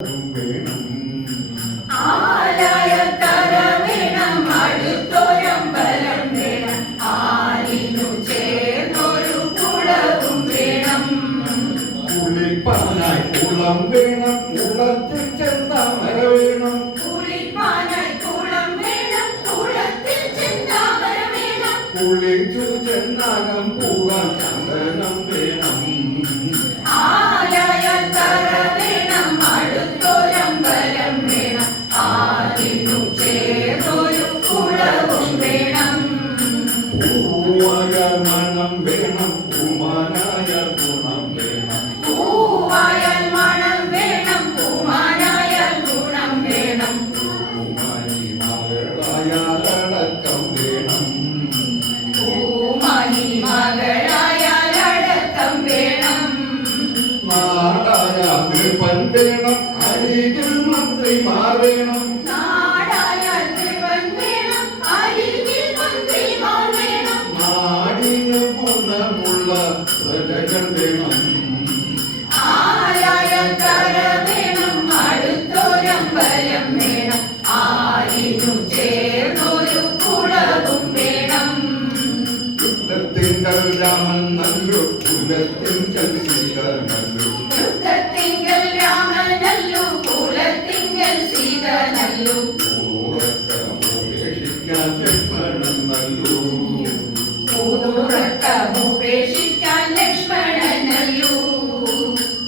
വേണം ആലയത്തറ വേണം അടുത്തൊരമ്പലം വേണം ആലിനു ചേർന്നൊരു കുളവും വേണം കുളിപ്പാനായി കുളം വേണം കുളത്തിൽ ചെന്താമര വേണം കുളിപ്പാനായി കുളം വേണം കുളത്തിൽ ചെന്താമര വേണം കുളിച്ചു ചെന്നാകം പോകാൻ ചന്ദനം വേണം ആലയത്തറ വേണം അടുത്തൊരമ്പലം വേണം ആലിനു ചേർന്നൊരു കുളവും വേണം പൂവായ മണം വേണം പൂമാനായ ഗുണം വേണം പൂവായാൽ മണം വേണം പൂമാനായ ഗുണം വേണം പൂമാരി മകളായാലടക്കം വേണം പൂമണി മകളായാൽ അടക്കം വേണം നാടായ നൃപൻ വേണം അരികിൽ മന്ത്രിമാർ വേണം നാടായാൽ ത്രിവൻ വേണം അരികിൽ മന്ത്രിമാർ വേണം നാടിന് ഗുണമുള്ള പ്രജകൾ വേണം ആലയത്തറ വേണം അടുത്തൊരമ്പലം വേണം ആലിനു ചേർന്നൊരു കുളവും വേണം യുദ്ധത്തിങ്കൽ രാമൻ നല്ലു കുലത്തിൽ ചലിച്ചില്ല നല്ലു യുദ്ധത്തിങ്കൽ രാമനല്ലു കുലത്തിങ്കൽ സീത നല്ലു ഉപേക്ഷിക്കാൻ ലക്ഷ്മണൻ നല്ലു ഉപേക്ഷിക്കാൻ ലക്ഷ്മണനല്ലു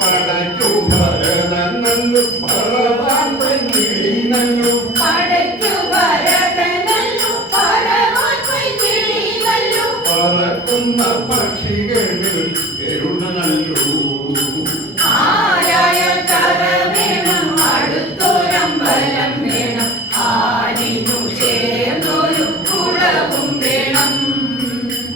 പടയ്ക്കു ഭരതൻ നല്ലു ഭഗവാൻ പെണ്ണിളി നല്ലു പടയ്ക്കു ഭരതനല്ലു പരമാൻ പൊയ്ക്കിളി നല്ലു പറക്കുന്ന പക്ഷികളിൽ എരുണ നല്ലു ആലയത്തറ വേണം അടുത്തൊരമ്പലം വേണം ആലിനു ചേർന്നൊരു കുളവും വേണം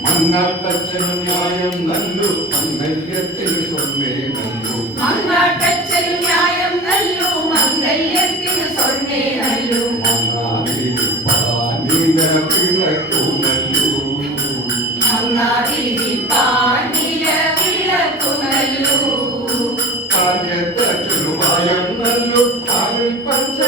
മങ്ങാട്ടച്ഛനും ന്യായം നല്ലു മംഗല്യത്തിന് സ്വന്നേ നല്ലു മങ്ങാട്ടച്ഛൻ ന്യായം നല്ലു മംഗല്യത്തിന് സ്വർണ്ണേ നല്ലു മങ്ങാതിരി പാനില വിളക്കു നല്ലു അങ്ങാതിരി പാനില വിളക്കു നല്ലു കാര്യത്തച്ഛനു ഭയം നല്ലു കാലിൽ പഞ്ച